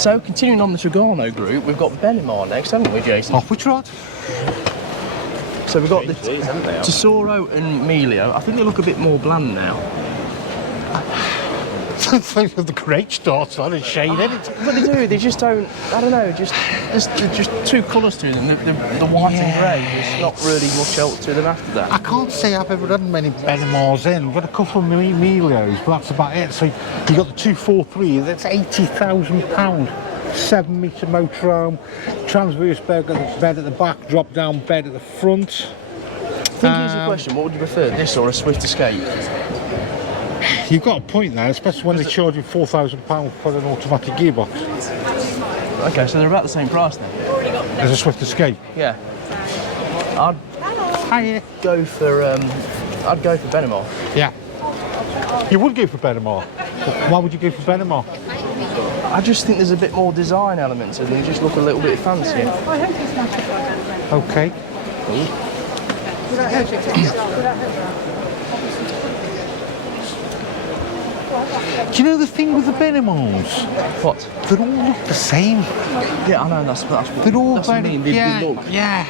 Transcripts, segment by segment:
So, continuing on the Trigano group, we've got Benimar next, haven't we, Jason? Off we trot. So we've got the Tesoro and Melio. I think they look a bit more bland now. Sounds like the great starts on and shade in it. But they do, they just don't, I don't know, just there's just two colours to them, the white and grey, there's not really much else to them after that. I can't say I've ever had many Benimars in. We've got a couple of Melios, but that's about it. So you got the 243, that's £80,000. 7-metre motorhome, transverse bed at the back, drop down bed at the front. I think here's the question, what would you prefer, this or a Swift Escape? You've got a point there, especially when they charge you £4,000 for an automatic gearbox. Okay, so they're about the same price then? As a Swift Escape? Yeah. I'd go for Benimar. Yeah. You would go for Benimar. Why would you go for Benimar? I just think there's a bit more design elements to them, they just look a little bit fancier. Okay. Do you know the thing with the Benimars? What? They all look the same. Yeah, I know, that's They're all that's what I mean. They look. Yeah.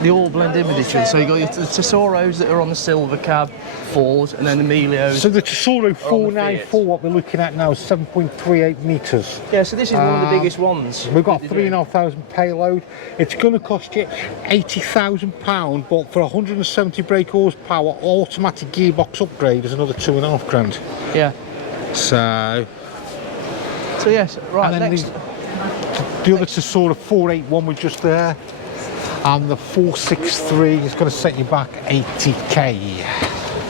They all blend in with each other. So you got the Tesoros that are on the silver cab, Fords, and then the Melios. So the Tesoro 494, what we're looking at now, is 7.38 metres. Yeah, so this is one of the biggest ones. We've got 3,500 payload. It's going to cost you £80,000, but for 170 brake horsepower, automatic gearbox upgrade is another £2,500. Yeah. So yes, right, and then next. The other Tesoro 481 was just there, and the 463 is going to set you back 80k.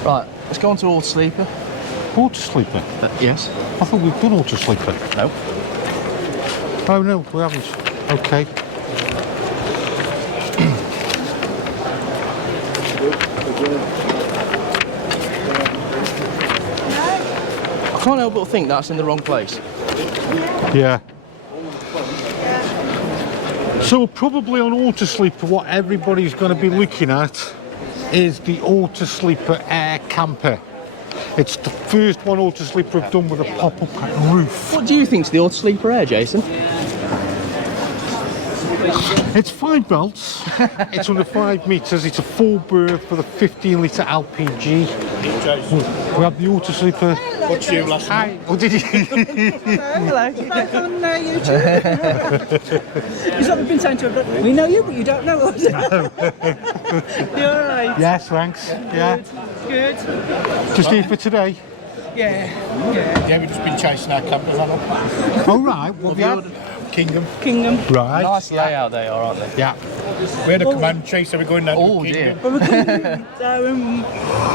Right, let's go on to Autosleeper. Autosleeper? Yes. I thought we'd done Autosleeper. No. Oh no, we haven't. Okay. I can't help but think that's in the wrong place. Yeah. So probably on Autosleeper, what everybody's going to be looking at is the Autosleeper Air Camper. It's the first one Autosleeper have done with a pop-up roof. What do you think's the Autosleeper Air, Jason? It's 5 belts, it's under 5 metres, it's a full berth with a 15-litre LPG. We have the Autosleeper. What's you last night? Oh, did you? Hello. On YouTube. It's like we've been saying to her, we know you, but you don't know us. You're all right. Yes, thanks. Yeah. Good. Just here for today. Yeah. Yeah, we've just been chasing our Campervan up. Oh, right. What have you had? Kingdom. Right. Nice layout they are, aren't they? Yeah. We had a command chase, so we're going down Oh to dear. Kingdom.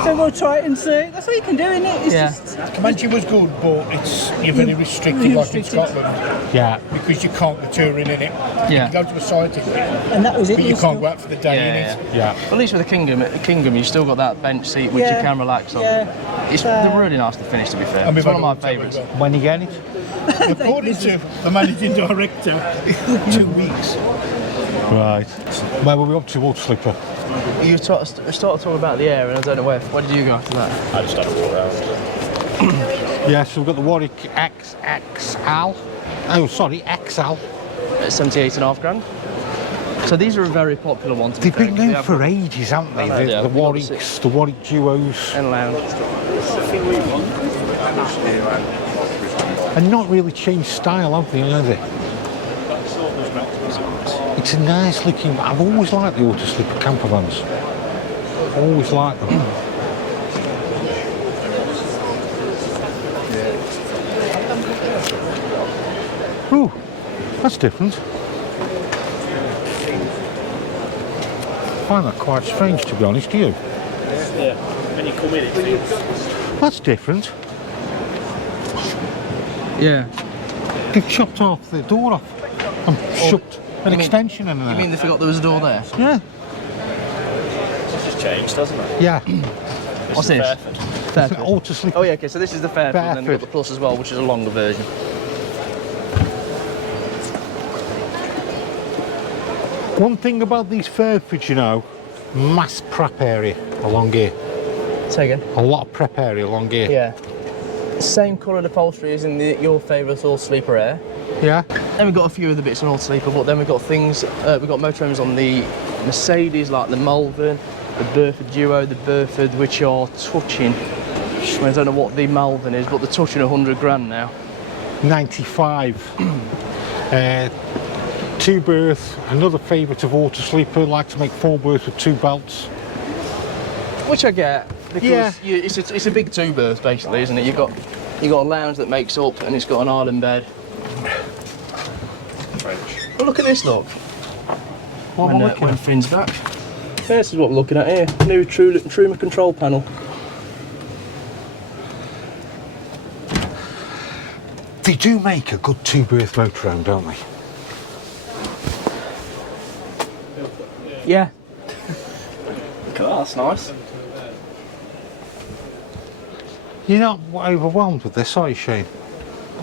So we'll try it and see. That's all you can do, isn't it? It's Yeah. just Comanche was good, but you're very restricted, like in restricted. Scotland, Yeah. because you can't go touring in it. Yeah. You go to a site in it, and that was it. but you can't go out for the day in Yeah, it. Yeah. At least with the Kingdom, you've still got that bench seat which you Yeah. can relax on. Yeah. They're really nice to finish, to be fair. And It's we've one of my had a favourites. When you get it? According to the managing director, 2 weeks. Right. Where were we up to, Autosleeper? You started talking about the air, and I don't know where did you go after that? I just had a walk around. Yeah, so we've got the Warwick XXL. Oh, sorry, XL. At 78.5 grand. So these are a very popular one. They've been known for ages, haven't they? I know they The have. Warwicks, the Warwick duos. And lounge. And not really changed style, have they? It's a nice looking. I've always liked the Autosleeper Campervans. Always liked them. Ooh, that's different. I find that quite strange, to be honest, do you? Yeah, when you come in, it feels. That's different. Yeah. They've chopped off the door off and shoved an you mean- extension in there. You mean they forgot there was a door there? Yeah. It's just changed, hasn't it? Yeah. What's this? Fairford. Autosleeper. Oh yeah, okay, so this is the Fairford, and then we've got Fairford. the Plus as well, which is a longer version. One thing about these Fairfords, you know, mass prep area along here. Say again? A lot of prep area along here. Yeah. Same coloured upholstery as in your favourite Autosleeper Air. Yeah. Then we've got a few of the bits on Autosleeper, but then we've got things, we've got motorhomes on the Mercedes, like the Malvern, the Burford Duo, the Burford, which are touching, I don't know what the Malvern is, but they're touching 100 grand now. 95. 2 berth, another favourite of Autosleeper, like to make 4 berths with 2 belts. Which I get, because Yeah. it's a big 2 berth basically, isn't it? You've got a lounge that makes up, and it's got an island bed. Well, look at this, look. What am I looking When at? Finn's back. This is what we're looking at here. New Truma control panel. They do make a good 2 berth motorhome, don't they? Yeah. Look at that, that's nice. You're not overwhelmed with this, are you, Shane?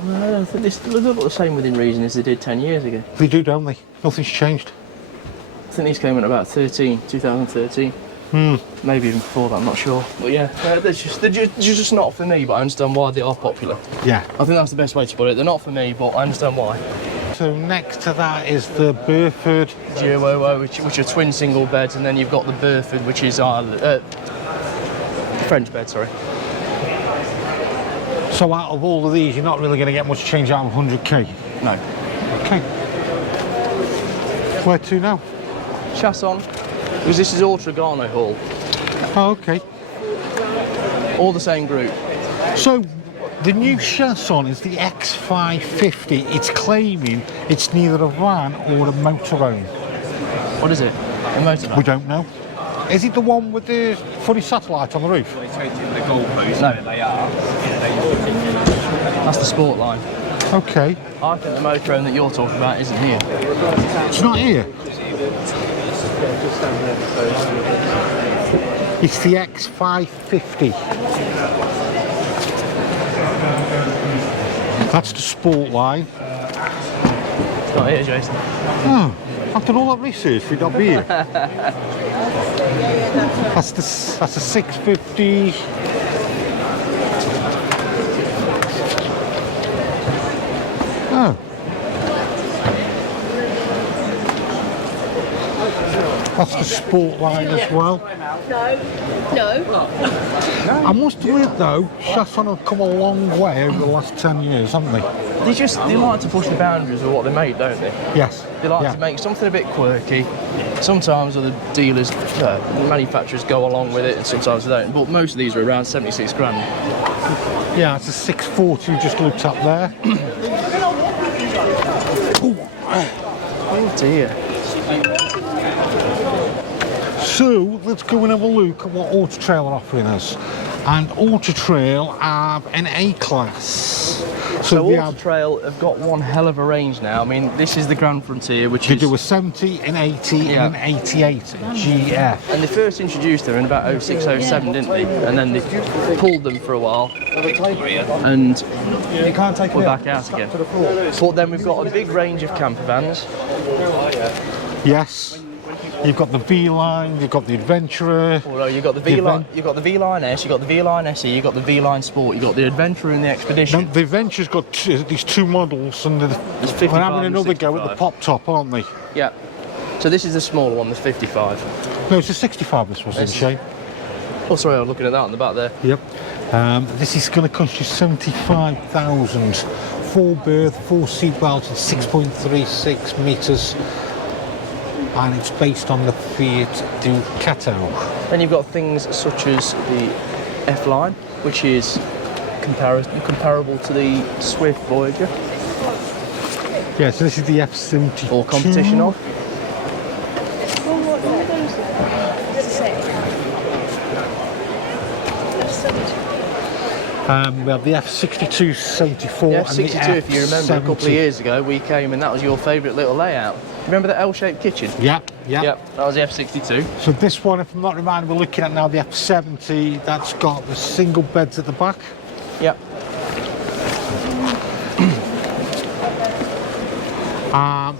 I don't think they look the same within reason as they did 10 years ago. They do, don't they? Nothing's changed. I think these came in about 2013. Maybe even before that, I'm not sure. But yeah, they're just not for me, but I understand why they are popular. Yeah. I think that's the best way to put it. They're not for me, but I understand why. So next to that is the Burford. Duo, which are twin single beds, and then you've got the Burford, which is French bed, sorry. So out of all of these, you're not really going to get much change out of 100k? No. Okay. Where to now? Chasson, because this is all Tragano Hall. Oh, okay. All the same group. So the new Chasson is the X550. It's claiming it's neither a van or a motorhome. What is it? A motor? We don't know. Is it the one with the funny satellite on the roof? No, they are. That's the sport line. Okay. I think the motorhome that you're talking about isn't here. It's not here. It's the X550. That's the sport line. It's not here, Jason. Oh, I've done all that research for it not be here. That's a 650. Oh. That's the sport line as well. No. I must admit though, Chasson have come a long way over the last 10 years, haven't they? They like to push the boundaries of what they make, don't they? Yes. They like Yeah. to make something a bit quirky. Sometimes other dealers, the manufacturers go along with it, and sometimes they don't. But most of these are around 76 grand. Yeah, it's a 640 we just looked up there. Oh dear. So let's go and have a look at what Autotrail are offering us. And Autotrail have an A-class. So they have, Autotrail have got one hell of a range now. I mean, this is the Grand Frontier, which they is... do a 70, an 80 Yeah. and an 88 GF. And they first introduced them in about 06, 07, didn't they? And then they pulled them for a while. And You can't take we're back out again. But then we've got a big range of campervans. Yes. You've got the V-Line, you've got the Adventurer. Although you've got the V-Line, you've got the V-Line S, you've got the V-Line SE, you've got the V-Line Sport, you've got the Adventurer and the Expedition. Now, the Adventure's got these 2 models and they're 55 having and another go at the 65. pop top, aren't they? Yeah. So this is the smaller one, the 55. No, it's a 65 this was, isn't Shane? Oh, sorry, I was looking at that on the back there. Yep. This is going to cost you 75,000. 4 berth, 4 seat belts, and 6.36 metres. And it's based on the Fiat Ducato. Then you've got things such as the F-Line, which is comparable to the Swift Voyager, Yeah, so this is the F72. or competition of. Well, what are those? Does it say? We have the F62 74 The and the F62, if you remember, a couple of F70. years ago, we came and that was your favourite little layout. Remember the L-shaped kitchen? Yep. Yep, that was the F62. So this one, if I'm not reminded, we're looking at now the F70. That's got the single beds at the back. Yep.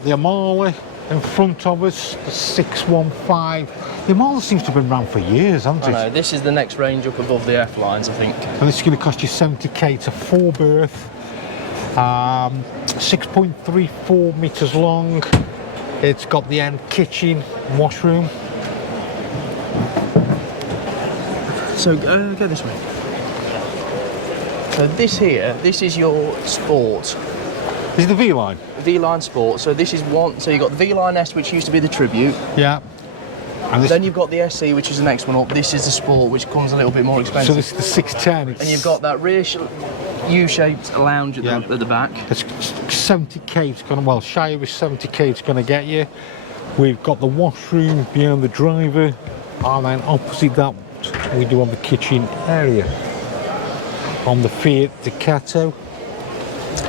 The Amala in front of us, the 615 The model seems to have been around for years, hasn't I it? know, this is the next range up above the F lines, I think. And this is going to cost you 70k. It's a 4-berth, 6.34 metres long. It's got the end kitchen, washroom. So go this way. So this here, this is your Sport. This is the V-line. V-Line Sport. So this is one, so you've got the V-Line S, which used to be the Tribute. Yeah. And this, Then you've got the SE, which is the next one up. This is the Sport, which comes a little bit more expensive. so this is the 610. It's, And you've got that rear U-shaped lounge at, Yeah. the back. it's 70k. It's going to, well, shy of 70k. It's going to get you. We've got the washroom behind the driver, and then opposite that, we do have the kitchen area. On the Fiat Ducato,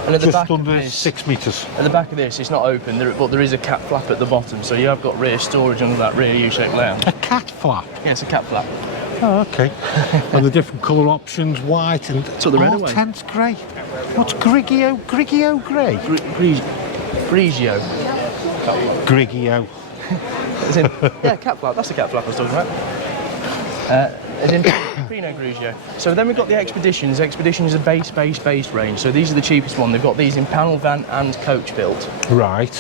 And at the just back under of this, 6 metres. at the back of this, it's not open, but there is a cat flap at the bottom, so you have got rear storage under that rear U-shaped lounge. A cat flap. Yeah, it's a cat flap. Oh, okay. And the different colour options, white and Took the red away. tense grey. What's Grigio grey? Grigio. Grigio. As in, yeah, cat flap. That's the cat flap I was talking about. As in Pinot Grigio. So then we've got the Expeditions. Expedition is a base range. So these are the cheapest one. They've got these in panel van and coach built. Right.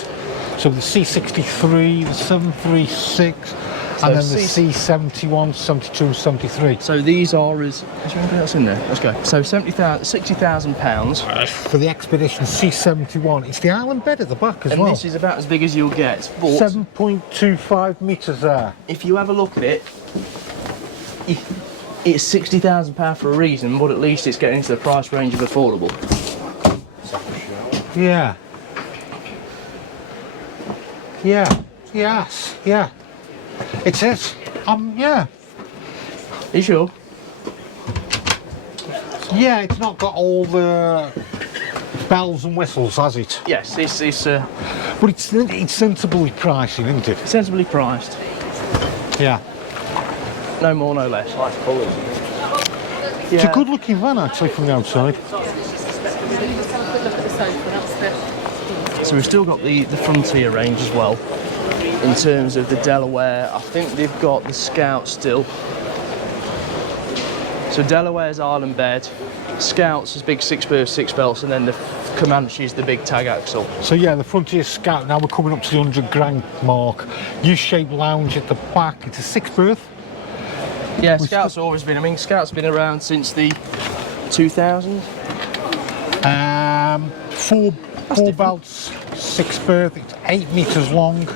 So the C63, the 736, and then the C71, 72 and 73. So these are as... Is there anything else in there? Let's go. So £60,000. For the Expedition C71, it's the island bed at the back as And well. this is about as big as you'll get. But 7.25 metres there. if you have a look at it, it's £60,000 for a reason, but at least it's getting into the price range of affordable. Yeah. Yeah. Yes. Yeah. It is. Yeah. Are you sure? Yeah, it's not got all the bells and whistles, has it? Yes, it's But it's sensibly pricing, isn't it? sensibly priced. Yeah. No more, no less. Nice colours. It's a good looking van actually from the outside. So we've still got the Frontier range as well. In terms of the Delaware, I think they've got the Scout still. So Delaware's island bed, Scout's is big 6-berth, 6 belts, and then the Comanche's the big tag axle. So yeah, the Frontier Scout, now we're coming up to the 100 grand mark. U-shaped lounge at the back, it's a 6-berth. Yeah, Scout's always been, I mean, Scout's been around since the 2000. 4 belts, 6-berth, it's 8 metres long.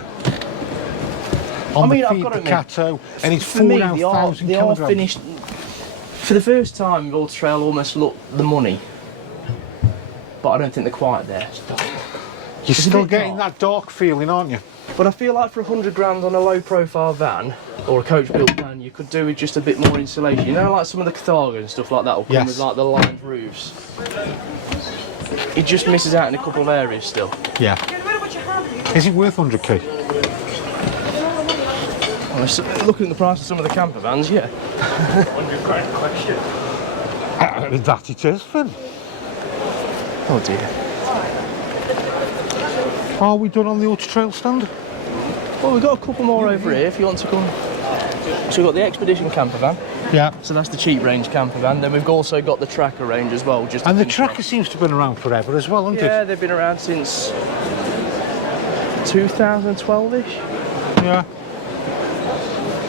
On the I've got to Fiat admit, Ducato, and it's for me, 4,500 they are kilograms. finished. For the first time, Autotrail almost looked the money, but I don't think they're quite there. You're It's a still bit getting dark. that dark feeling, aren't you? But I feel like for 100 grand on a low-profile van or a coach-built van, you could do with just a bit more insulation. You know, like some of the Carthago and stuff like that will come Yes. with like the lined roofs. It just misses out in a couple of areas still. Yeah. Is it worth 100k? Well, looking at the price of some of the camper vans, yeah. 100 grand question. That it is, Finn. Oh dear. Are we done on the Autotrail stand? Well, we've got a couple more over here if you want to come. So we've got the Expedition camper van. Yeah. So that's the cheap range camper van. Then we've also got the Tracker range as well. Just to And the finish Tracker off. seems to have been around forever as well, hasn't Yeah, it? they've been around since 2012-ish. Yeah.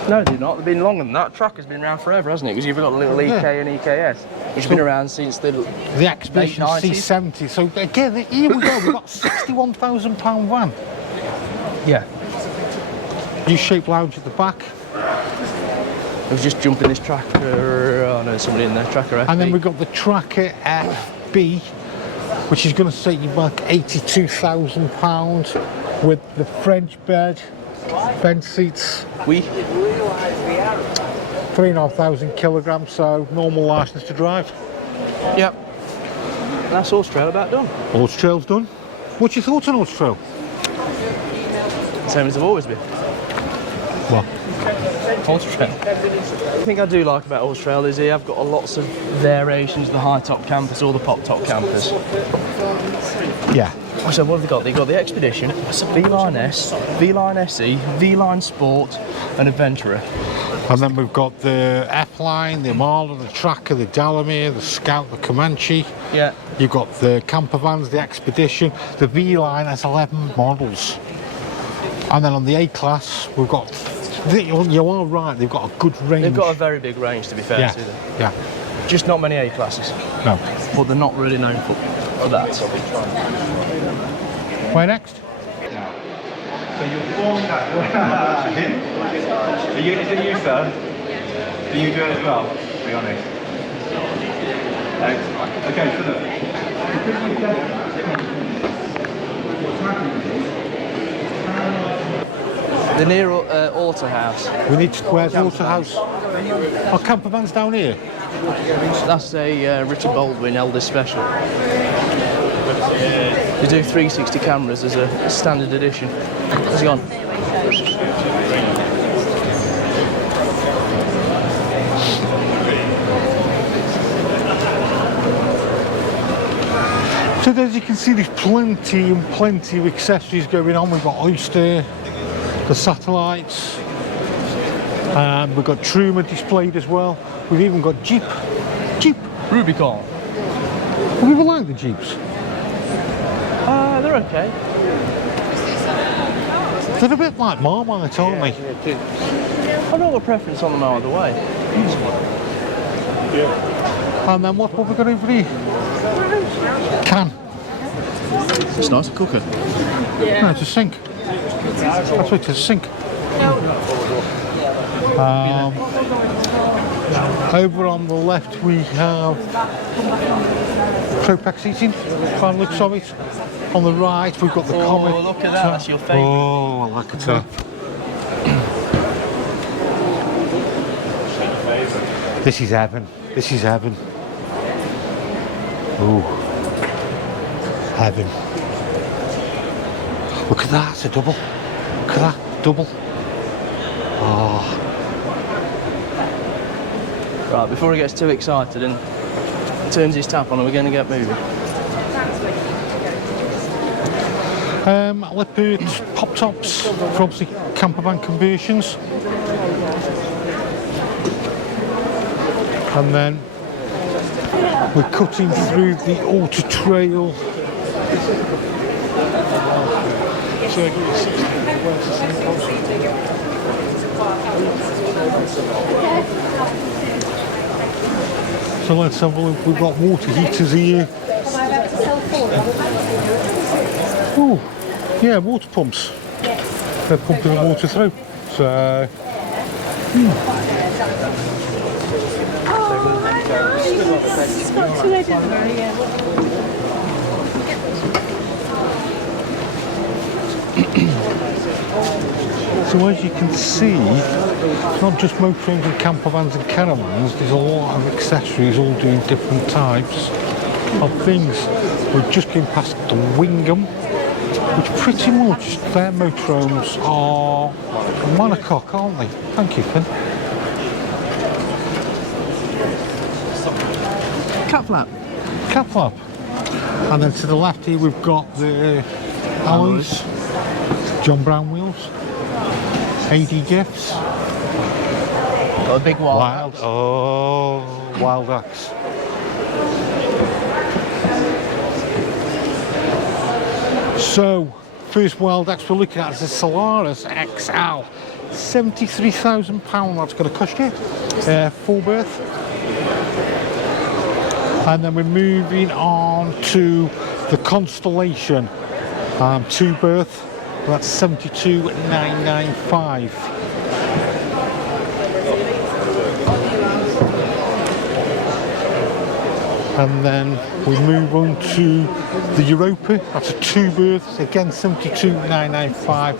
No, they're not. They've been longer than that. Tracker's been around forever, hasn't it? Because you've got a little EK and EKS, which have been around since the The Expedition late 90s. C70. So again, here we go. We've got £61,000 van. Yeah. U-shaped lounge at the back. I was just jumping this Tracker. Oh no, there's somebody in there. Tracker FB. And then we've got the Tracker FB, which is going to set you back £82,000 with the French bed, bench seats, 3,500 kilograms, so normal licence to drive. Yep. That's Autotrail about done. Autotrail's done. What's your thoughts on Autotrail? Same as they've always been. Well, Autotrail. The thing I do like about Autotrail is they have got lots of variations of the high top campers or the pop top campers. Yeah. So what have they got? They've got the Expedition, V-Line S, V-Line SE, V-Line Sport and Adventurer. And then we've got the F-Line, the Amala, the Tracker, the Delamere, the Scout, the Comanche. Yeah. You've got the Campervans, the Expedition. The V-Line has 11 models. And then on the A-Class, we've got... You are right, they've got a good range. They've got a very big range, to be fair to them. Yeah. Just not many A-Classes. No. But they're not really known for that. Where next? So you form that. Is it you, sir? Do you do it as well? Be honest. Okay, so look. The near Autohouse. We need to... Where's Autohouse? Oh, Campervan's down here? That's a Richard Baldwin Eldest Special. They do 360 cameras as a standard edition. How's he gone? So as you can see, there's plenty and plenty of accessories going on. We've got Oyster, the satellites, and we've got Truma displayed as well. We've even got Jeep. Rubicon. Have you ever liked the Jeeps? They're okay. They're a bit like Marmite, aren't they? I don't have a preference on them either way. And then what have we got over here? Can. It's nice, a cooker. No, it's a sink. That's what it's a sink. Over on the left we have Tropex seating, fine looks of it. On the right we've got the Comet. Oh, look at that, that's your favourite. Oh, I like it too. This is heaven. This is heaven. Oh, heaven. Look at that, it's a double. Look at that, double. Oh. Right, before he gets too excited and turns his tap on, we're going to get moving. Leopard pop tops for obviously campervan conversions. And then we're cutting through the Autotrail. So let's have a look. We've got water heaters here. Oh, yeah, water pumps. They're pumping the water through. So, It's got two Edinburgh, yeah. so as you can see, it's not just motorhomes and campervans and caravans. There's a lot of accessories, all doing different types of things. We're just going past the Wingham, which pretty much their motorhomes are monocoque, aren't they? Thank you, Finn. Cat flap. Cat flap. And then to the left here we've got the alloys, John Brown wheels, AD gifts. Got a big wild. Oh, Wild Axe. So, first Wild Axe we're looking at is the Solaris XL. £73,000 that's going to cost you. Full berth. And then we're moving on to the Constellation. Two berth. That's £72,995. And then we move on to the Europa. That's a two berth, again £72,995.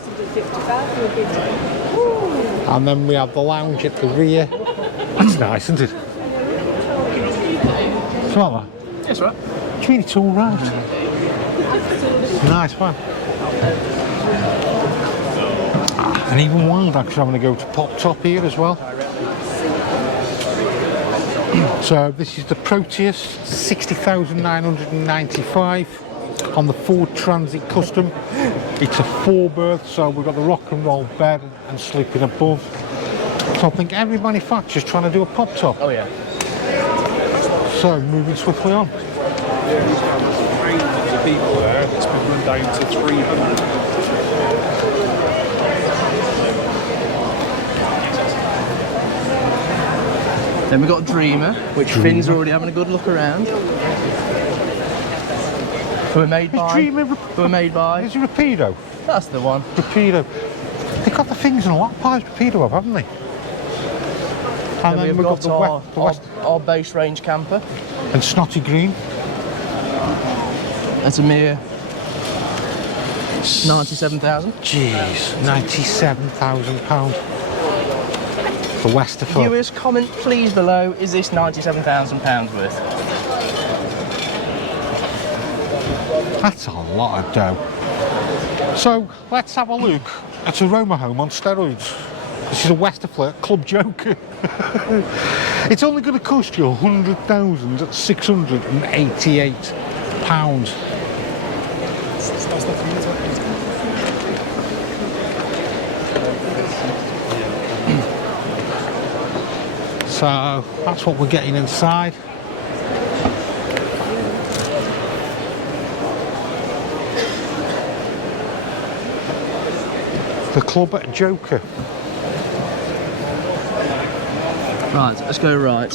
And then we have the lounge at the rear. That's nice, isn't it? It's like that. Yes, right. What do you mean it's all right? Nice one. And even Wild actually having to go to Pop Top here as well. So this is the Proteus, 60,995 on the Ford Transit Custom. It's a 4-berth, so we've got the rock and roll bed and sleeping above. So I think every manufacturer's trying to do a pop top. Oh yeah. So moving swiftly on. People there, it's been run down to 300. Then we've got Dreamer, which Finn's already having a good look around. Who are made by? Dreamer, Who are made by? is it Rapido? That's the one. Rapido. They've got the things in a lot of pies Rapido have, haven't they? And Then then we've got the our base range camper. and Snotty Green. That's a mere 97,000. Jeez, £97,000. The Westerford. Viewers, comment please below, is this £97,000 worth? That's a lot of dough. So let's have a look at a Motorhome on steroids. This is a Westerflirt Club Joker. It's only going to cost you £100,688. So that's what we're getting inside. The Club Joker. Right, let's go right.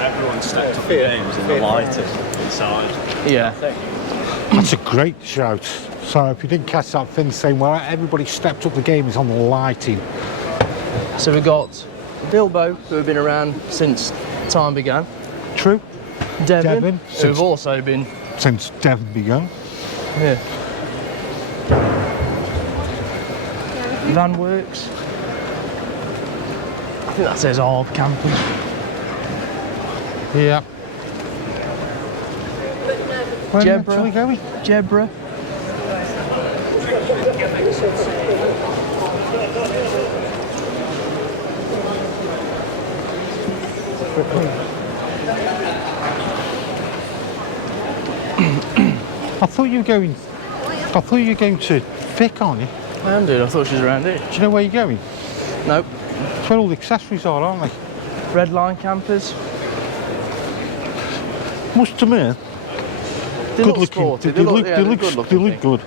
Everyone's stacked up the games and the lighters inside. Yeah. That's a great shout. So if you didn't catch that, Finn saying, well, everybody stepped up the game is on the lighting. So we've got Bilbo, who have been around since time began. True. Devon, who since- have also been. Since Devon began. Yeah. Van Works. I think that says Arb Campers. Yeah. Where are you actually Jebra. going? Jebra. I thought you were going to Vic, aren't you? I am, dude. I thought she was around here. Do you know where you're going? Nope. It's where all the accessories are, aren't they? Red Line Campers. Must admit, They good look looking. sporty. They look yeah, they're good good. looking thing. Good.